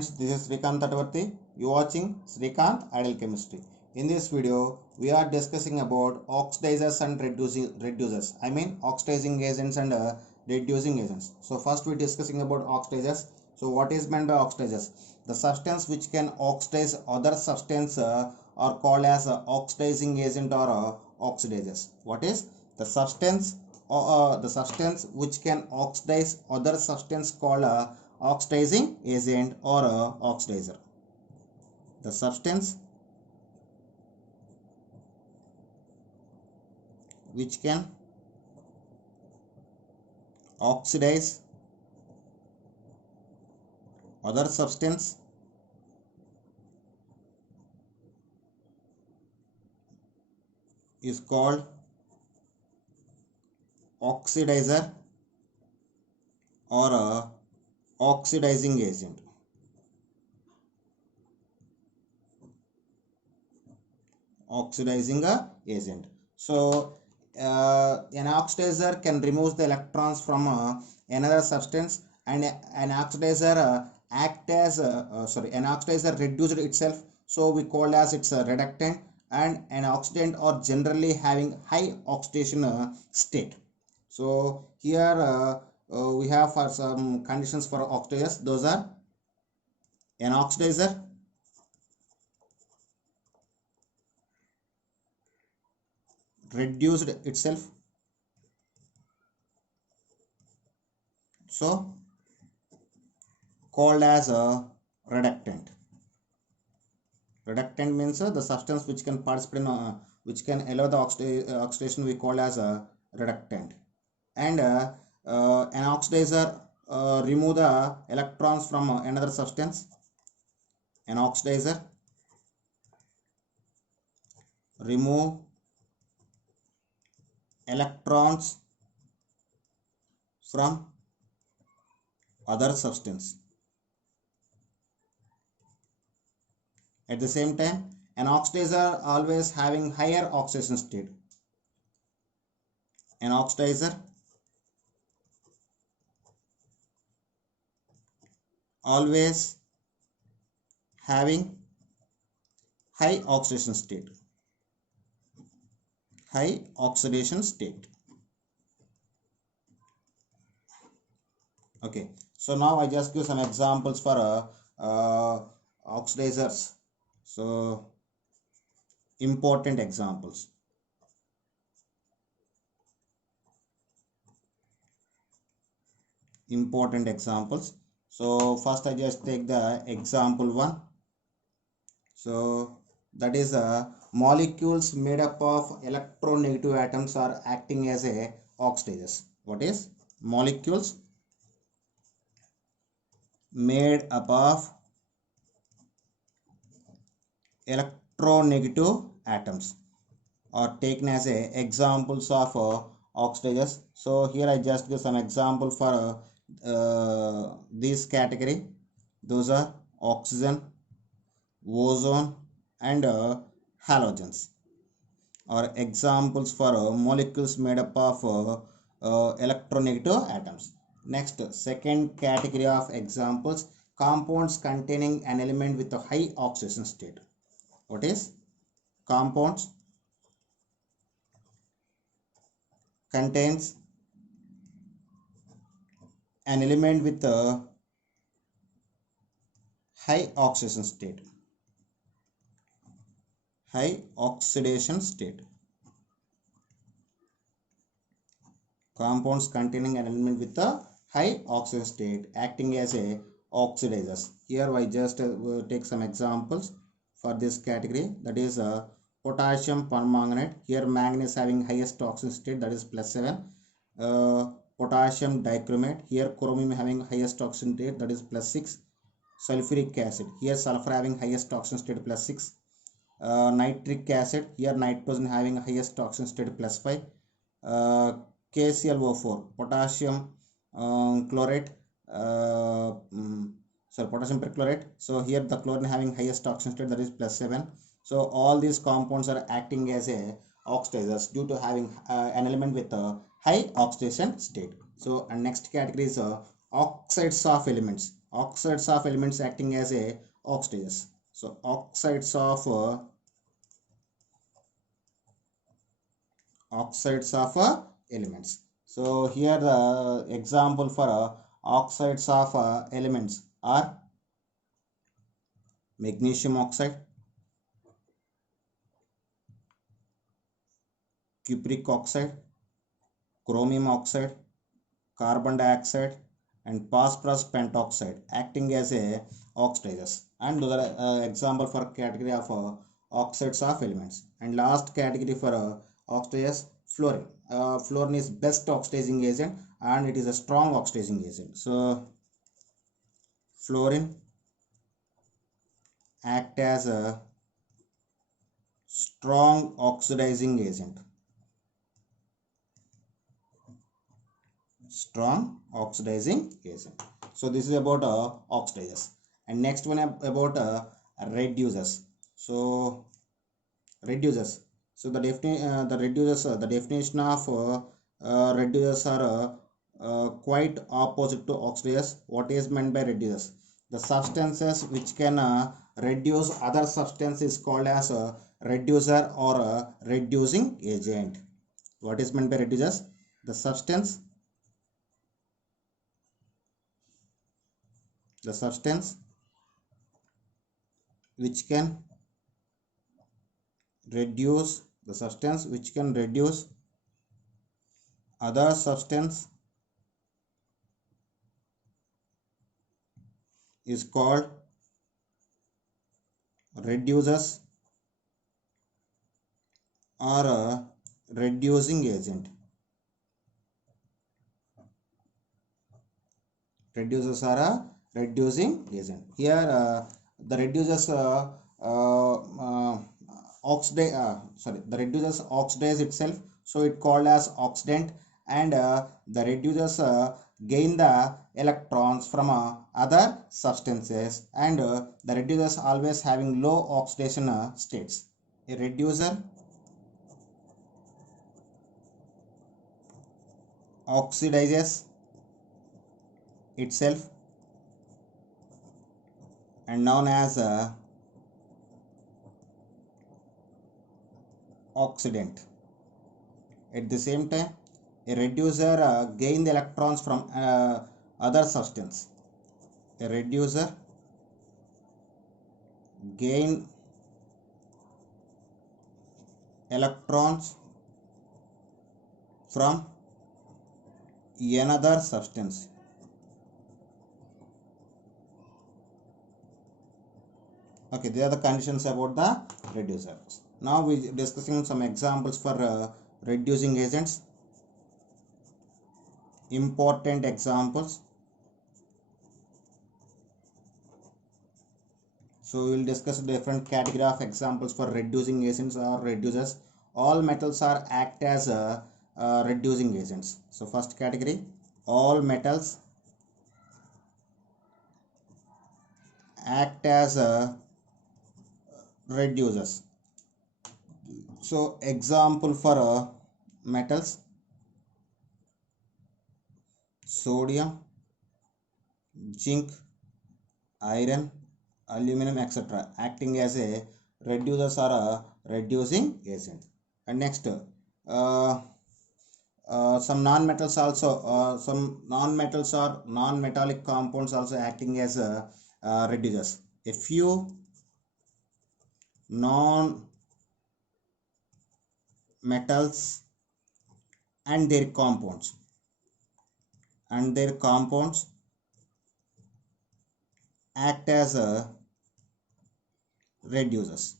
friends, this is Srikanth Tatvarthi. You are watching Srikanth Ideal Chemistry. In this video, we are discussing about oxidizers and reducers. I mean oxidizing agents and reducing agents. So first we are discussing about oxidizers. So what is meant by oxidizers? The substance which can oxidize other substance are called as oxidizing agent or oxidizers. What is the substance? The substance which can oxidize other substance called oxidizing agent or oxidizer. The substance which can oxidize other substance is called oxidizer or oxidizing agent. Oxidizing agent. So an oxidizer can remove the electrons from another substance, and an oxidizer an oxidizer reduced itself, so we call as it's a reductant, and an oxidant are generally having high oxidation state. So here we have for some conditions for oxidizers. Those are an oxidizer reduced itself, so called as a reductant. Reductant means the substance which can participate in which can allow the oxidation we call as a reductant. And an oxidizer remove the electrons from another substance. An oxidizer remove electrons from other substance. At the same time, an oxidizer always having higher oxidation state. An oxidizer always having high oxidation state. High oxidation state. Okay, so now I just give some examples for oxidizers. So important examples. Important examples. So first I just take the example 1. So that is molecules made up of electronegative atoms are acting as a oxidizers. What is molecules made up of electronegative atoms are taken as a examples of oxidizers. So here I just give some example for this category. Those are oxygen, ozone and halogens are examples for molecules made up of electronegative atoms. Next, second category of examples, compounds containing an element with a high oxidation state. What is compounds contains an element with a high oxidation state. High oxidation state. Compounds containing an element with a high oxidation state acting as a oxidizers. Here I just take some examples for this category. That is potassium permanganate. Here manganese having highest oxidation state, that is +7. Potassium dichromate. Here chromium having highest oxidation state, that is +6. Sulfuric acid. Here sulfur having highest oxidation state, +6. Nitric acid. Here nitrogen having highest oxidation state, +5. KClO4, potassium chlorate, potassium perchlorate. So here the chlorine having highest oxidation state, that is +7. So all these compounds are acting as a oxidizers due to having an element with a high oxidation state. So and next category is oxides of elements. oxides of elements acting as a oxidases. So oxides of elements. So here the example for oxides of elements are magnesium oxide, cupric oxide, chromium oxide, carbon dioxide, and phosphorus pentoxide acting as a oxidizers. And those are example for category of oxides of elements. And last category for oxidizers, fluorine. Fluorine is best oxidizing agent and it is a strong oxidizing agent. So fluorine act as a strong oxidizing agent. Strong oxidizing agent. So this is about oxidizers. And next one about reducers. So reducers. So the reducers, the definition of reducers are quite opposite to oxidizers. What is meant by reducers? The substances which can reduce other substance is called as a reducer or a reducing agent. What is meant by reducers? The substance which can reduce other substance is called reducers or a reducing agent. Reducers are a reducing agent. Here the reducers the reducers oxidize itself, so it called as oxidant. And the reducers gain the electrons from other substances, and the reducers always having low oxidation states. A reducer oxidizes itself and known as oxidant. At the same time, a reducer gain the electrons from other substance. A reducer gain electrons from another substance. Okay, these are the conditions about the reducers. Now we are discussing some examples for reducing agents. Important examples. So we will discuss different category of examples for reducing agents or reducers. All metals are act as reducing agents. So first category, all metals act as reducers. So example for metals: sodium, zinc, iron, aluminum, etc. acting as a reducers or a reducing agent. And next, some non-metals also, some non-metals or non-metallic compounds also acting as reducers. A few non-metals and their compounds act as reducers.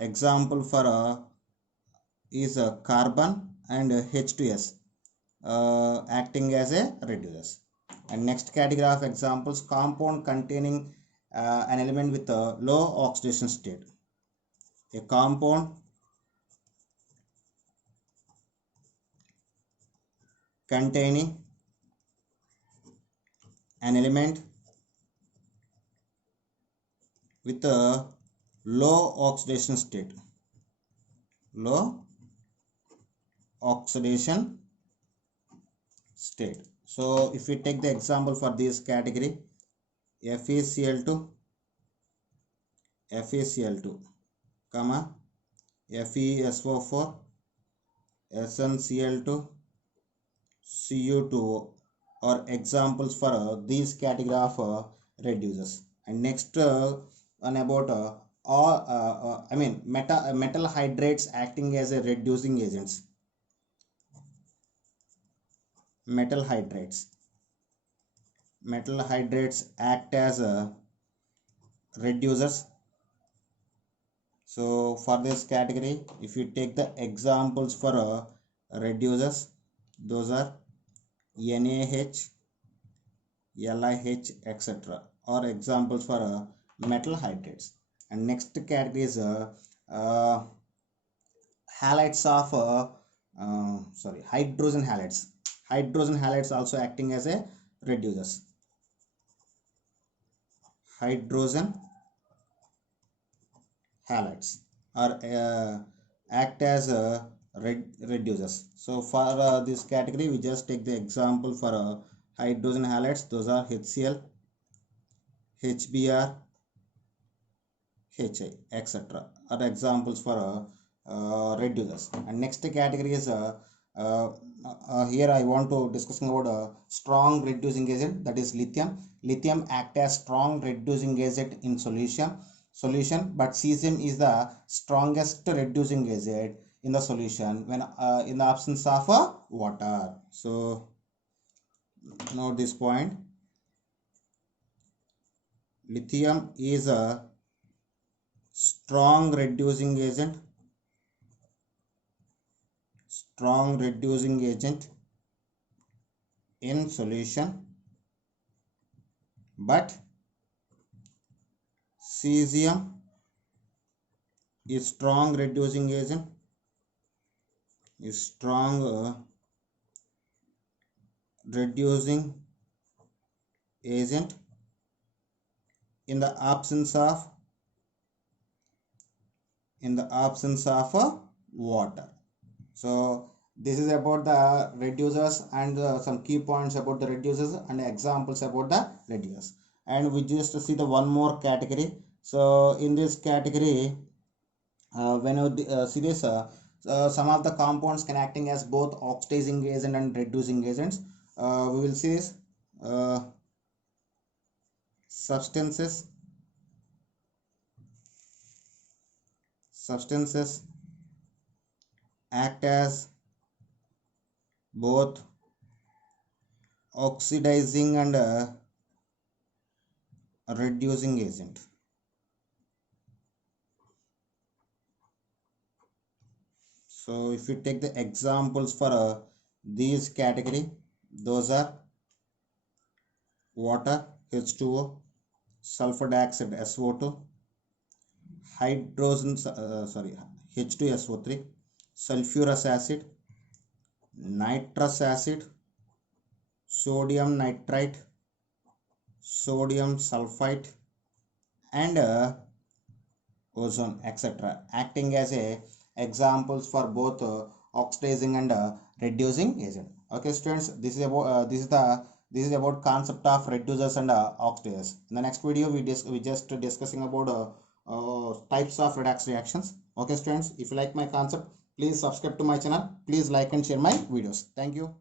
Example for is carbon and H2S acting as a reducers. And next category of examples, compound containing an element with a low oxidation state. A compound containing an element with a low oxidation state. So if we take the example for this category, FeCl2, FeCl2, comma, FeSO4, SnCl2, Cu2O are examples for these category of reducers. And next one about metal hydrates acting as a reducing agents. Metal hydrates act as reducers. So for this category, if you take the examples for reducers, those are NaH, LiH, etc. are examples for metal hydrates. And next category is halides of hydrogen halides. Hydrogen halides also acting as a reducers. Hydrogen halides are act as reducers. So for this category, we just take the example for hydrogen halides. Those are HCl, HBr, HI, etc. are examples for reducers. And next category is here I want to discussing about a strong reducing agent, that is lithium. Lithium act as strong reducing agent in solution, but cesium is the strongest reducing agent in the solution when in the absence of water. So note this point. Lithium is a strong reducing agent in solution, but cesium is strong reducing agent in the absence of water. So this is about the reducers and some key points about the reducers and examples about the reducers. And we just see the one more category. So in this category, when you see this, some of the compounds can acting as both oxidizing agent and reducing agents. We will see this substances act as both oxidizing and reducing agent. So if you take the examples for these category, those are water, H2O, sulfur dioxide, SO2, H2SO3, sulfurous acid, nitrous acid, sodium nitrite, sodium sulfite, and ozone, etc. acting as examples for both oxidizing and reducing agent. Okay students, this is about concept of reducers and oxidizers. In the next video, we just discussing about types of redox reactions. Okay students, if you like my concept, please subscribe to my channel. Please like and share my videos. Thank you.